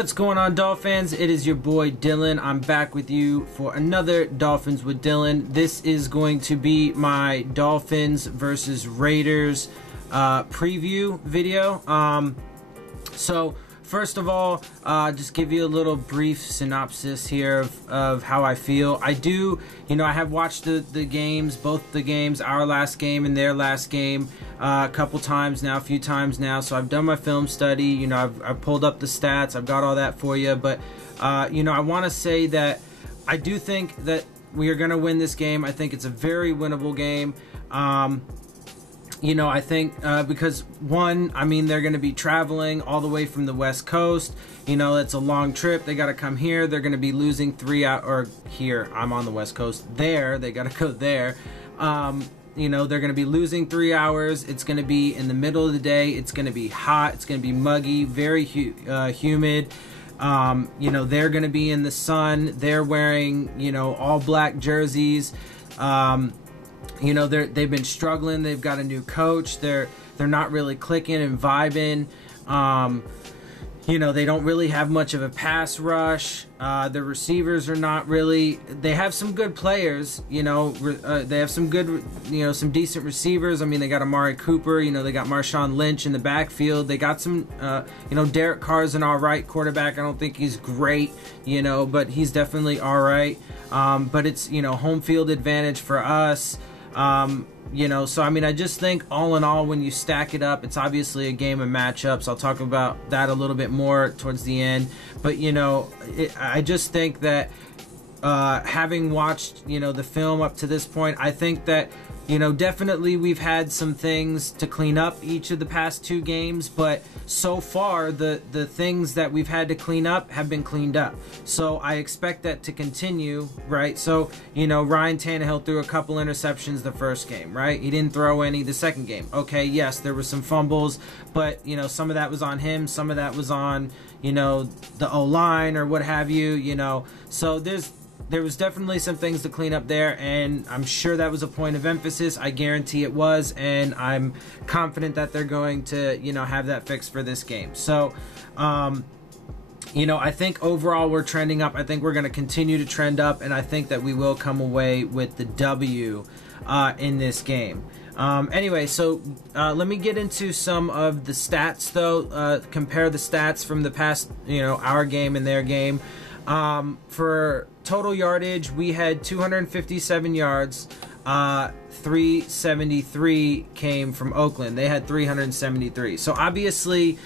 What's going on, Dolphins? It is your boy Dillon. I'm back with you for another Dolphins with Dillon. This is going to be my Dolphins versus Raiders preview video. So first of all, just give you a little brief synopsis here of how I feel. I have watched the games, both the games, our last game and their last game, a couple times now, a few times now. So I've done my film study. I've pulled up the stats. I've got all that for you. But I want to say that I do think that we are going to win this game. I think it's a very winnable game. I think because one, they're going to be traveling all the way from the West Coast. It's a long trip. They got to come here. They're going to be losing 3 hours, or here, I'm on the West Coast. There, they got to go there. They're going to be losing 3 hours. It's going to be in the middle of the day. It's going to be hot. It's going to be muggy, very humid. They're going to be in the sun. They're wearing, all black jerseys. They've been struggling. They've got a new coach. They're not really clicking and vibing. They don't really have much of a pass rush. The receivers are not really. They have some good players. They have some good, some decent receivers. They got Amari Cooper. They got Marshawn Lynch in the backfield. They got some, Derek Carr's an all right quarterback. I don't think he's great, but he's definitely all right. But it's, home field advantage for us. I just think all in all, when you stack it up, it's obviously a game of matchups. I'll talk about that a little bit more towards the end. But, I just think that having watched, the film up to this point, I think that, definitely we've had some things to clean up each of the past 2 games, but so far the things that we've had to clean up have been cleaned up. So I expect that to continue, right? So, Ryan Tannehill threw a couple interceptions the first game, right? He didn't throw any the second game. Okay, yes, there were some fumbles, but, some of that was on him, some of that was on, the O-line or what have you, So there was definitely some things to clean up there, and I'm sure that was a point of emphasis. I guarantee it was, and I'm confident that they're going to, have that fixed for this game. So, I think overall we're trending up. I think we're going to continue to trend up, and I think that we will come away with the W in this game. Anyway, so let me get into some of the stats, though. Compare the stats from the past, our game and their game. For total yardage, we had 257 yards. 373 came from Oakland. They had 373. So obviously,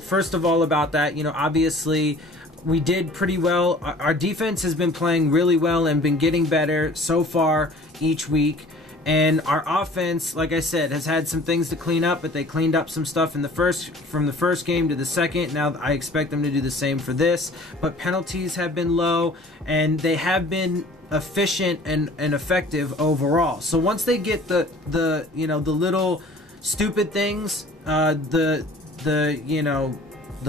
first of all about that, obviously we did pretty well. Our defense has been playing really well and been getting better so far each week. And our offense, like I said, has had some things to clean up, but they cleaned up some stuff from the first game to the second. Now I expect them to do the same for this. But penalties have been low, and they have been efficient and effective overall. So once they get the little stupid things, the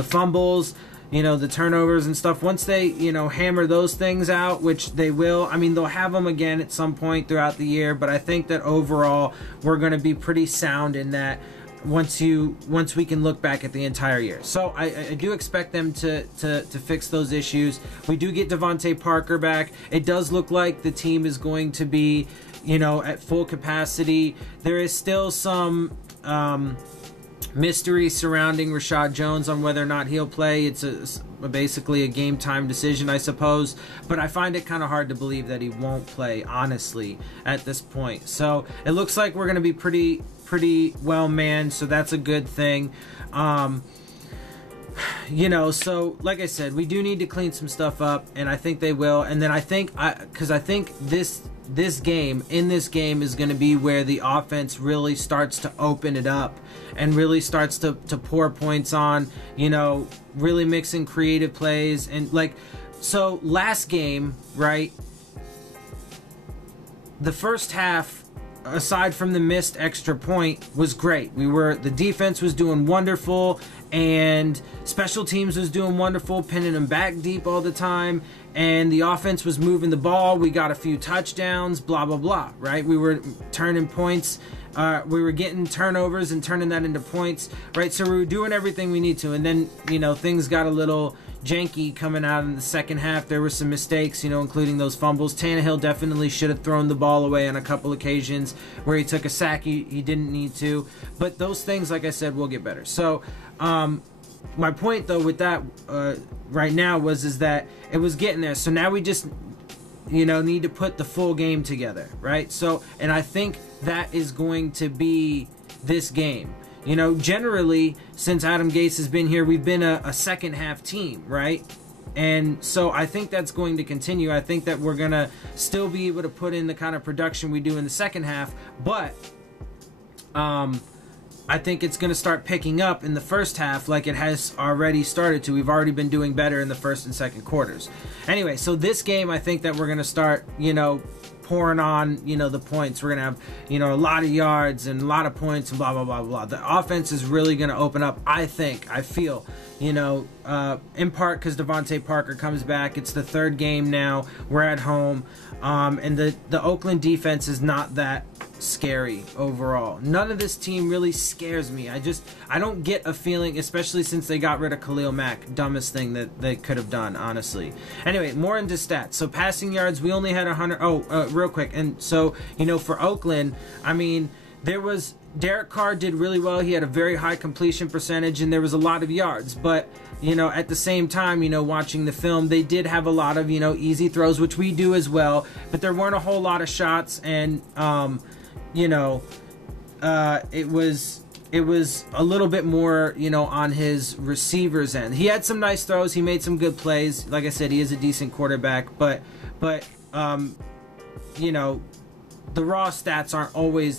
fumbles, the turnovers and stuff, once they, hammer those things out, which they will, they'll have them again at some point throughout the year, but I think that overall we're going to be pretty sound in that once we can look back at the entire year. So I do expect them to fix those issues. We do get Devontae Parker back. It does look like the team is going to be, at full capacity. There is still some mystery surrounding Rashad Jones on whether or not he'll play. It's basically a game time decision, I suppose, but I find it kind of hard to believe that he won't play, honestly, at this point. So it looks like we're going to be pretty well manned, so that's a good thing. So like I said, we do need to clean some stuff up, and I think they will. And then I think this game is going to be where the offense really starts to open it up and really starts to pour points on, really mixing creative plays. And so last game, right, the first half, aside from the missed extra point, was great. The defense was doing wonderful, and special teams was doing wonderful, pinning them back deep all the time, and the offense was moving the ball. We got a few touchdowns, blah, blah, blah, right? We were turning points. We were getting turnovers and turning that into points, right? So we were doing everything we need to, and then, things got a little, janky coming out in the second half. There were some mistakes, you know, including those fumbles. Tannehill definitely should have thrown the ball away on a couple occasions where he took a sack he didn't need to. But those things, like I said, will get better. So my point, though, with that right now is that it was getting there. So now we just, you know, need to put the full game together, right? So, and I think that is going to be this game. You know, generally, since Adam Gase has been here, we've been a second half team, right? And so I think that's going to continue. I think that we're going to still be able to put in the kind of production we do in the second half, but I think it's going to start picking up in the first half like it has already started to. We've already been doing better in the first and second quarters. Anyway, so this game, I think that we're going to start, you know, pouring on, you know, the points. We're going to have, you know, a lot of yards and a lot of points and blah, blah, blah, blah. The offense is really going to open up, I feel, you know, in part because Devontae Parker comes back. It's the third game now. We're at home. And the Oakland defense is not that scary overall. None of this team really scares me. I don't get a feeling, especially since they got rid of Khalil Mack. Dumbest thing that they could have done, honestly. Anyway, more into stats. So passing yards, we only had 100. Real quick. And so, you know, for Oakland, I mean, Derek Carr did really well. He had a very high completion percentage, and there was a lot of yards. But, you know, at the same time, you know, watching the film, they did have a lot of, you know, easy throws, which we do as well. But there weren't a whole lot of shots, and, you know, it was a little bit more, you know, on his receivers end. He had some nice throws. He made some good plays. Like I said, he is a decent quarterback. But you know, the raw stats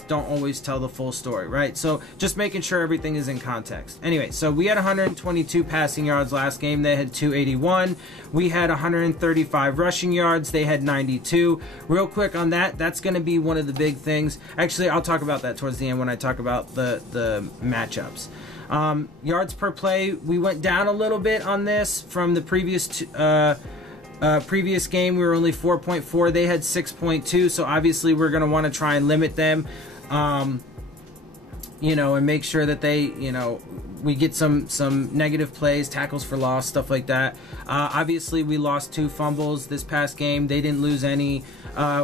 don't always tell the full story, right? So just making sure everything is in context. Anyway, so we had 122 passing yards last game. They had 281. We had 135 rushing yards. They had 92. Real quick on that, that's going to be one of the big things. Actually, I'll talk about that towards the end when I talk about the matchups. Yards per play, we went down a little bit on this from the previous game. We were only 4.4. They had 6.2. So obviously we're going to want to try and limit them, you know, and make sure that they, you know, we get some negative plays, tackles for loss, stuff like that. Obviously we lost 2 fumbles this past game. They didn't lose any.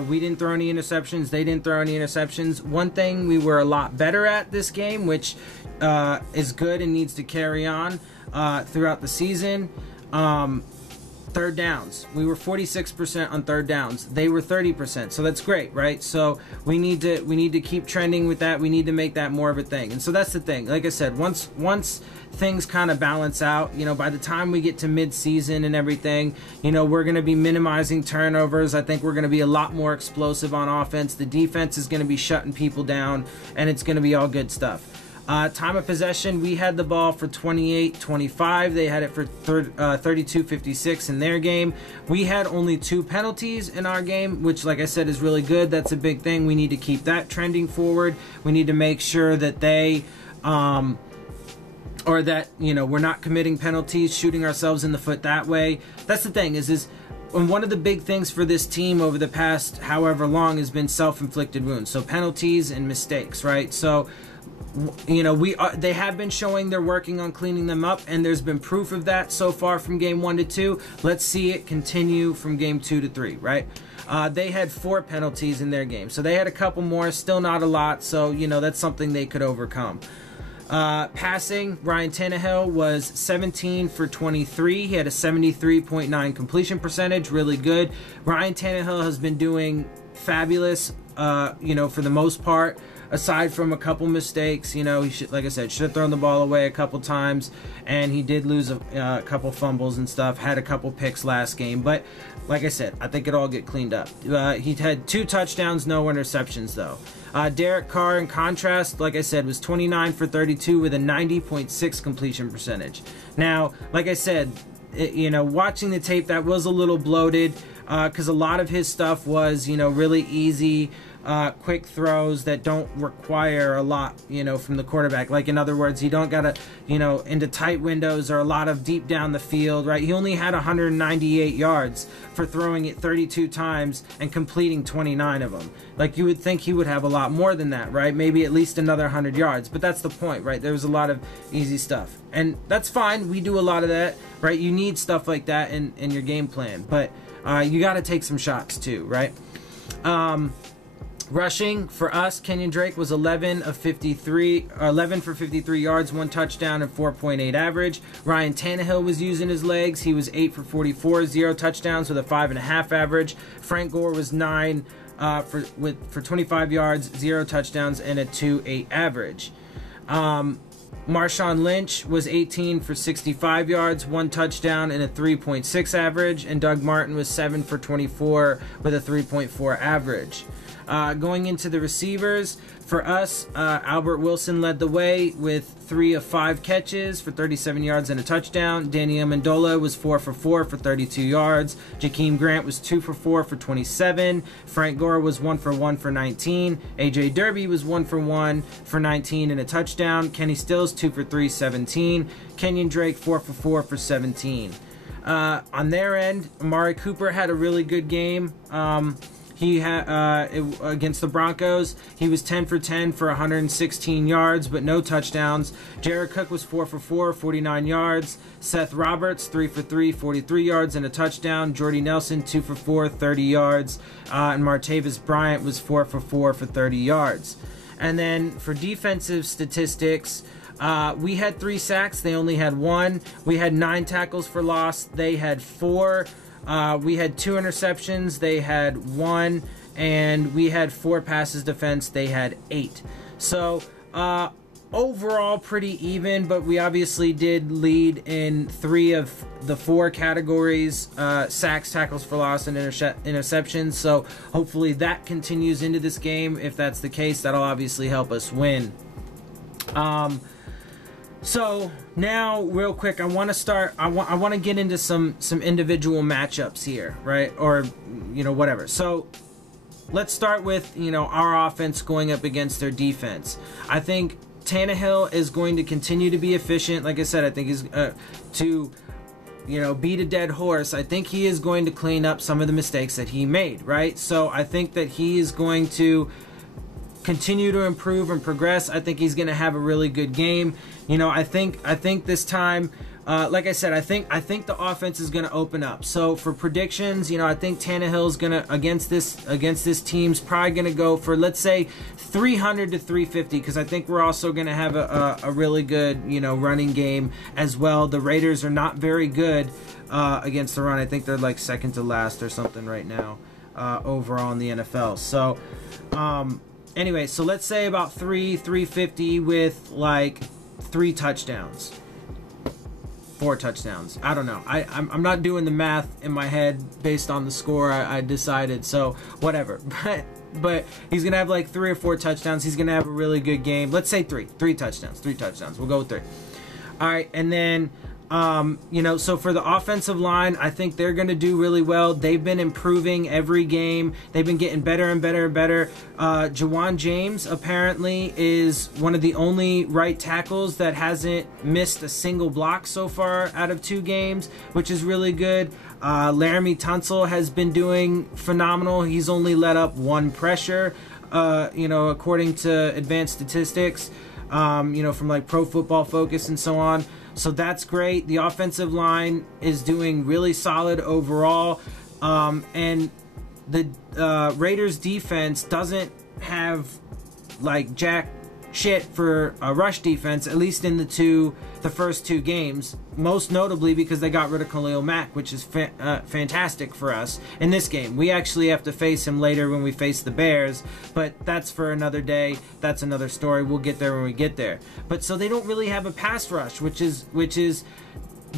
We didn't throw any interceptions. They didn't throw any interceptions. One thing we were a lot better at this game, which is good and needs to carry on throughout the season. Third downs. We were 46% on third downs. They were 30%. So that's great, right? So we need to keep trending with that. We need to make that more of a thing. And so that's the thing. Like I said, once things kind of balance out, you know, by the time we get to mid-season and everything, you know, we're going to be minimizing turnovers. I think we're going to be a lot more explosive on offense. The defense is going to be shutting people down, and it's going to be all good stuff. Time of possession, we had the ball for 28-25. They had it for 32-56 in their game. We had only 2 penalties in our game, which, like I said, is really good. That's a big thing. We need to keep that trending forward. We need to make sure that they, or that, you know, we're not committing penalties, shooting ourselves in the foot that way. That's the thing, is and one of the big things for this team over the past however long has been self-inflicted wounds. So penalties and mistakes, right? So, you know, they have been showing they're working on cleaning them up, and there's been proof of that so far from game 1 to 2. Let's see it continue from game 2 to 3, right? They had 4 penalties in their game, so they had a couple more, still not a lot, so, you know, that's something they could overcome. Passing, Ryan Tannehill was 17 for 23. He had a 73.9 completion percentage, really good. Ryan Tannehill has been doing fabulous, you know, for the most part. Aside from a couple mistakes, you know, he like I said, should have thrown the ball away a couple times, and he did lose a couple fumbles and stuff, had a couple picks last game, but like I said, I think it'll all get cleaned up. He had 2 touchdowns, no interceptions though. Derek Carr, in contrast, like I said, was 29 for 32 with a 90.6 completion percentage. Now, like I said, you know, watching the tape, that was a little bloated, because a lot of his stuff was, you know, really easy, quick throws that don't require a lot, from the quarterback. Like, in other words, you don't gotta, into tight windows or a lot of deep down the field, right? He only had 198 yards for throwing it 32 times and completing 29 of them. Like, you would think he would have a lot more than that, right? Maybe at least another 100 yards, but that's the point, right? There was a lot of easy stuff, and that's fine. We do a lot of that, right? You need stuff like that in your game plan, but you got to take some shots too, right? Rushing for us, Kenyon Drake was 11 for 53 yards, 1 touchdown, and 4.8 average. Ryan Tannehill was using his legs. He was 8 for 44, 0 touchdowns with a 5.5 average. Frank Gore was 9 for 25 yards, 0 touchdowns, and a 2.8 average. Marshawn Lynch was 18 for 65 yards, 1 touchdown, and a 3.6 average. And Doug Martin was 7 for 24 with a 3.4 average. Going into the receivers, for us, Albert Wilson led the way with 3 of 5 catches for 37 yards and a touchdown. Danny Amendola was 4 for 4 for 32 yards. Jakeem Grant was 2 for 4 for 27. Frank Gore was 1 for 1 for 19. A.J. Derby was 1 for 1 for 19 and a touchdown. Kenny Stills 2 for 3, 17. Kenyon Drake 4 for 4 for 17. On their end, Amari Cooper had a really good game. He had against the Broncos. He was 10 for 10 for 116 yards, but no touchdowns. Jared Cook was 4 for 4, 49 yards. Seth Roberts 3 for 3, 43 yards and a touchdown. Jordy Nelson 2 for 4, 30 yards, and Martavis Bryant was 4 for 4 for 30 yards. And then for defensive statistics, we had 3 sacks. They only had 1. We had 9 tackles for loss. They had 4. We had 2 interceptions, they had 1, and we had 4 passes defense, they had 8. So, overall pretty even, but we obviously did lead in 3 of the 4 categories, sacks, tackles for loss, and interceptions. So hopefully that continues into this game. If that's the case, that'll obviously help us win. So now, real quick, I want to start. I want to get into some individual matchups here, right? Or whatever. So let's start with our offense going up against their defense. I think Tannehill is going to continue to be efficient. Like I said, I think he's to beat a dead horse. I think he is going to clean up some of the mistakes that he made, right? So I think that he is going to continue to improve and progress. I think he's going to have a really good game. I think this time, like I said, I think the offense is going to open up. So for predictions, I think Tannehill's going to against this team's probably going to go for, let's say, 300 to 350, because I think we're also going to have a really good running game as well. The Raiders are not very good against the run. I think they're like second to last or something right now overall in the NFL. So anyway, so let's say about 350 with like 3 touchdowns, 4 touchdowns. I don't know. I'm not doing the math in my head based on the score I decided. So whatever. But he's gonna have like 3 or 4 touchdowns. He's gonna have a really good game. Let's say 3 touchdowns. 3 touchdowns. We'll go with 3. All right, and then so for the offensive line, I think they're going to do really well. They've been improving every game. They've been getting better and better and better. Jawan James apparently is one of the only right tackles that hasn't missed a single block so far out of 2 games, which is really good. Laramie Tunsil has been doing phenomenal. He's only let up 1 pressure, according to advanced statistics, from like Pro Football Focus and so on. So that's great. The offensive line is doing really solid overall. And the Raiders defense doesn't have like jack shit for a rush defense, at least in the first 2 games, most notably because they got rid of Khalil Mack, which is fantastic for us in this game. We actually have to face him later when we face the Bears, but that's for another day. That's another story. We'll get there when we get there. But so they don't really have a pass rush, which is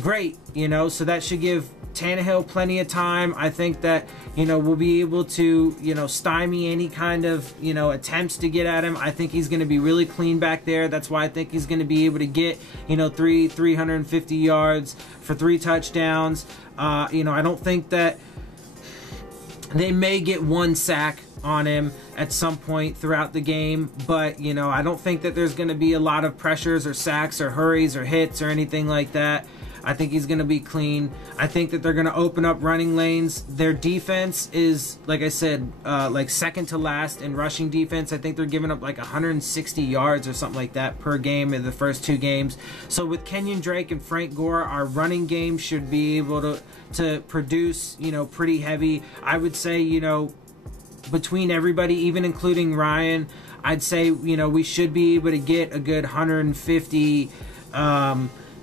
great, so that should give Tannehill plenty of time. I think that we'll be able to stymie any kind of attempts to get at him. I think he's going to be really clean back there. That's why I think he's going to be able to get 350 yards for 3 touchdowns. I don't think that they may get 1 sack on him at some point throughout the game, but you know, I don't think that there's going to be a lot of pressures or sacks or hurries or hits or anything like that. I think he's going to be clean. I think that they're going to open up running lanes. Their defense is, like I said, like second to last in rushing defense. I think they're giving up like 160 yards or something like that per game in the first 2 games. So with Kenyon Drake and Frank Gore, our running game should be able to produce, you know, pretty heavy. I would say, you know, between everybody, even including Ryan, I'd say, you know, we should be able to get a good 150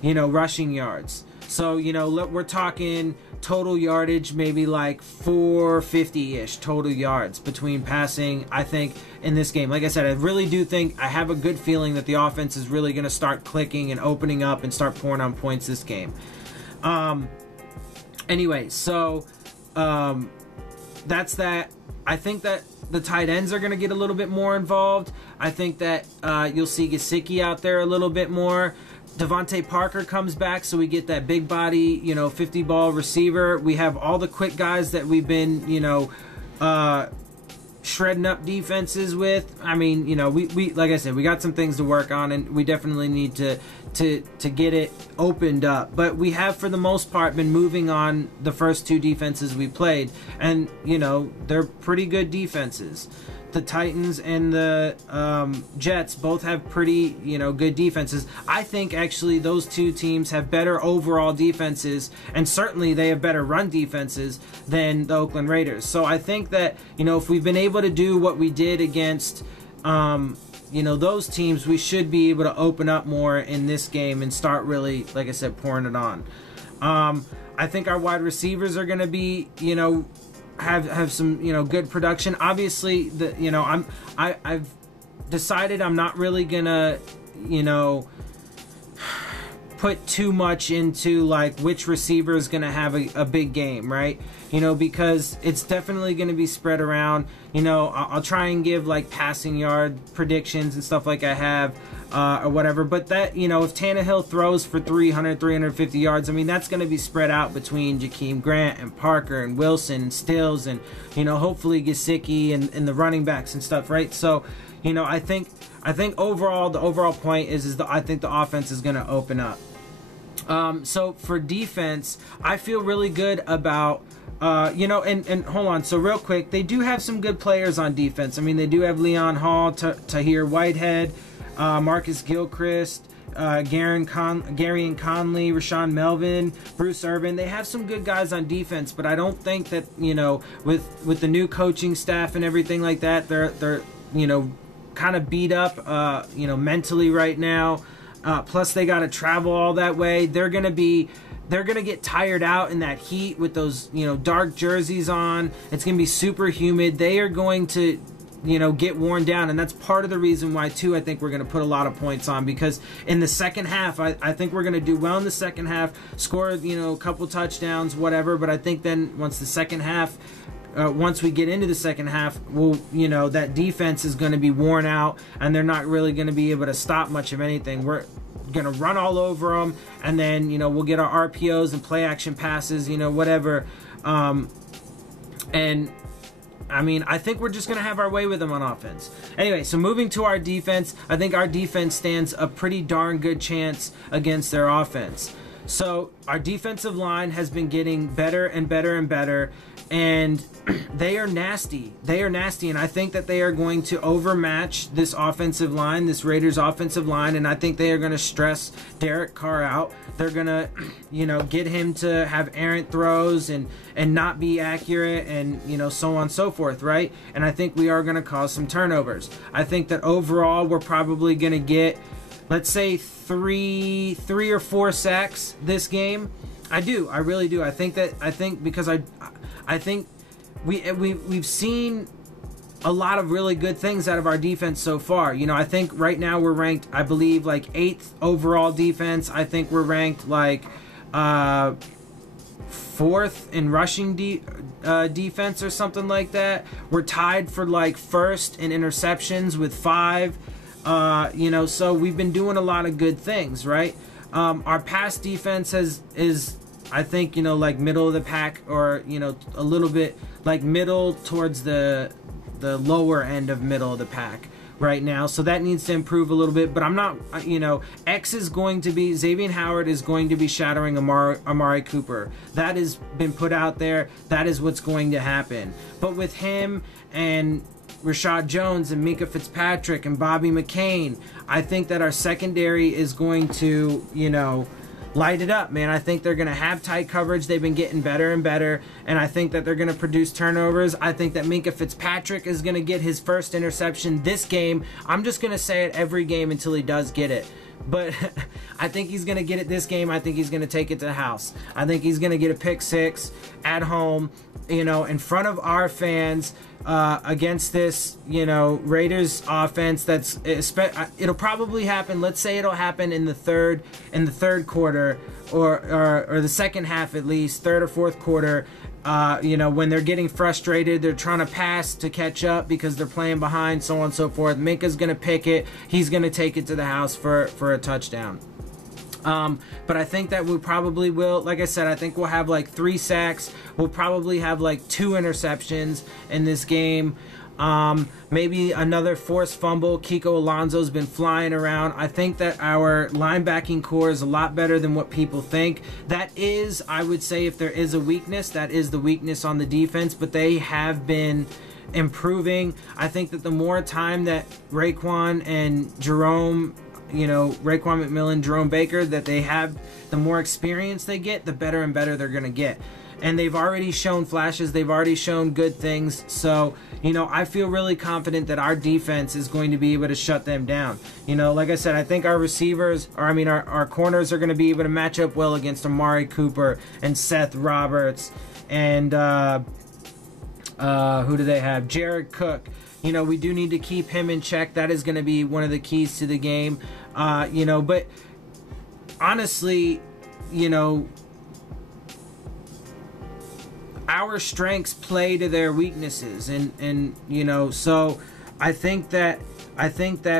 you know, rushing yards. So, you know, we're talking total yardage, maybe like 450-ish total yards between passing, I think, in this game. Like I said, I really do think, I have a good feeling that the offense is really going to start clicking and opening up and start pouring on points this game. Anyway, so that's that. I think that the tight ends are going to get a little bit more involved. I think that you'll see Gesicki out there a little bit more. Devontae Parker comes back, so we get that big body, you know, 50-ball receiver. We have all the quick guys that we've been, you know, shredding up defenses with. I mean, you know, we like I said, we got some things to work on, and we definitely need to get it opened up. But we have, for the most part, been moving on the first 2 defenses we played, and you know, they're pretty good defenses. The Titans and the Jets both have pretty, you know, good defenses. I think actually those 2 teams have better overall defenses, and certainly they have better run defenses than the Oakland Raiders. So I think that, you know, if we've been able to do what we did against, you know, those teams, we should be able to open up more in this game and start really, like I said, pouring it on. I think our wide receivers are going to be, you know, have some, you know, good production. Obviously, you know, I've decided I'm not really gonna, you know, put too much into like which receiver is gonna have a big game, right? You know, because it's definitely gonna be spread around. You know, I'll try and give like passing yard predictions and stuff like I have, or whatever. But that, you know, if Tannehill throws for 300, 350 yards, I mean, that's going to be spread out between Jakeem Grant and Parker and Wilson and Stills and, you know, hopefully Gesicki and the running backs and stuff, right? So, you know, I think overall, the overall point is I think the offense is going to open up. So for defense, I feel really good about, you know, and hold on. So real quick, they do have some good players on defense. I mean, they do have Leon Hall, Tahir Whitehead, Marcus Gilchrist, Gary and Conley, Rashawn Melvin, Bruce Irvin. They have some good guys on defense, but I don't think that, you know, with the new coaching staff and everything like that, they're you know, kind of beat up, you know, mentally right now. Plus they got to travel all that way. They're gonna get tired out in that heat with those, you know, dark jerseys on. It's gonna be super humid. They are going to, you know, get worn down, and that's part of the reason why too I think we're going to put a lot of points on, because in the second half I think we're going to do well in the second half, score, you know, a couple touchdowns, whatever. But I think then once the second half, once we get into the second half, we'll, you know, that defense is going to be worn out, and they're not really going to be able to stop much of anything. We're going to run all over them, and then, you know, we'll get our RPOs and play action passes, you know, whatever. And I mean, I think we're just going to have our way with them on offense. Anyway, so moving to our defense, I think our defense stands a pretty darn good chance against their offense. So our defensive line has been getting better and better and better, and they are nasty. They are nasty, and I think that they are going to overmatch this offensive line, this Raiders offensive line, and I think they are going to stress Derek Carr out. They're going to, you know, get him to have errant throws and not be accurate, and, you know, so on and so forth, right? And I think we are going to cause some turnovers. I think that overall we're probably going to get, let's say, three or four sacks this game. I really do. I think because I think we've seen a lot of really good things out of our defense so far. You know, I think right now we're ranked, I believe, like 8th overall defense. I think we're ranked like 4th in rushing defense or something like that. We're tied for like 1st in interceptions with 5. You know, so we've been doing a lot of good things, right? Our pass defense is I think, you know, like middle of the pack, or, you know, a little bit like middle towards the the lower end of middle of the pack right now, so that needs to improve a little bit. But I'm not, you know, X is going to be, Xavier Howard is going to be shadowing Amari Cooper. That has been put out there. That is what's going to happen. But with him and Rashad Jones and Minka Fitzpatrick and Bobby McCain, I think that our secondary is going to, you know, light it up, man. I think they're going to have tight coverage. They've been getting better and better, and I think that they're going to produce turnovers. I think that Minka Fitzpatrick is going to get his first interception this game. I'm just going to say it every game until he does get it. But I think he's going to get it this game. I think he's going to take it to the house. I think he's going to get a pick six at home, you know, in front of our fans, against this, you know, Raiders offense. It'll probably happen. Let's say it'll happen in the third quarter, or the second half, at least third or fourth quarter. You know, when they're getting frustrated, they're trying to pass to catch up because they're playing behind, so on and so forth. Minka's going to pick it. He's going to take it to the house for a touchdown. But I think that we probably will, like I said, I think we'll have like 3 sacks. We'll probably have like 2 interceptions in this game. Maybe another forced fumble. Kiko Alonso's been flying around. I think that our linebacking core is a lot better than what people think. That is, I would say, if there is a weakness, that is the weakness on the defense, but they have been improving. I think that the more time that Raekwon and Jerome, you know, Raekwon McMillan, Jerome Baker, that they have, the more experience they get, the better and better they're going to get. And they've already shown flashes. They've already shown good things. So, you know, I feel really confident that our defense is going to be able to shut them down. You know, like I said, I think our receivers, or I mean our corners are going to be able to match up well against Amari Cooper and Seth Roberts. And who do they have? Jared Cook. You know, we do need to keep him in check. That is going to be one of the keys to the game. You know, but honestly, you know, our strengths play to their weaknesses, and you know, so I think that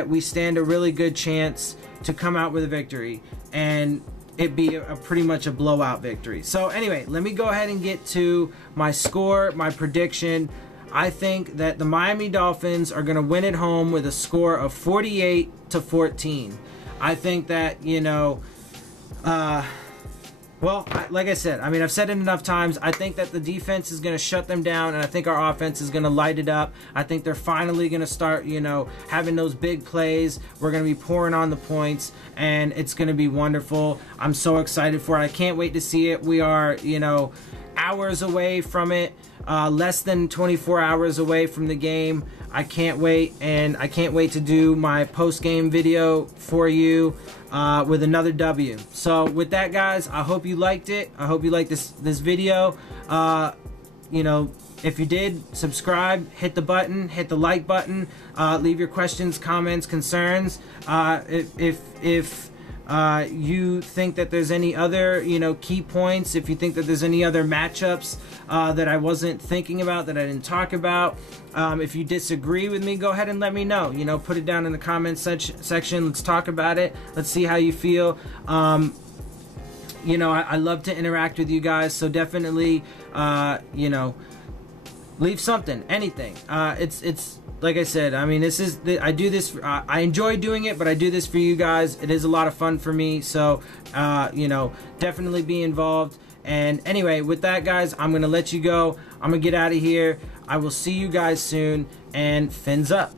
we stand a really good chance to come out with a victory, and it be a pretty much a blowout victory. So anyway, let me go ahead and get to my score, my prediction. I think that the Miami Dolphins are going to win at home with a score of 48-14. I think that, you know, well, like I said, I mean, I've said it enough times. I think that the defense is going to shut them down, and I think our offense is going to light it up. I think they're finally going to start, you know, having those big plays. We're going to be pouring on the points, and it's going to be wonderful. I'm so excited for it. I can't wait to see it. We are, you know, hours away from it, less than 24 hours away from the game. I can't wait, and I can't wait to do my post-game video for you with another W. So with that, guys, I hope you liked it. I hope you liked this video. You know, if you did, subscribe, hit the button, hit the like button, leave your questions, comments, concerns. If you think that there's any other, you know, key points, if you think that there's any other matchups that I wasn't thinking about, that I didn't talk about, if you disagree with me, go ahead and let me know. You know, put it down in the comments section. Let's talk about it. Let's see how you feel. You know, I love to interact with you guys, so definitely, you know, leave something, anything. It's like I said, I mean, I do this, I enjoy doing it, but I do this for you guys. It is a lot of fun for me, so, you know, definitely be involved. And anyway, with that, guys, I'm going to let you go. I'm going to get out of here. I will see you guys soon, and fins up.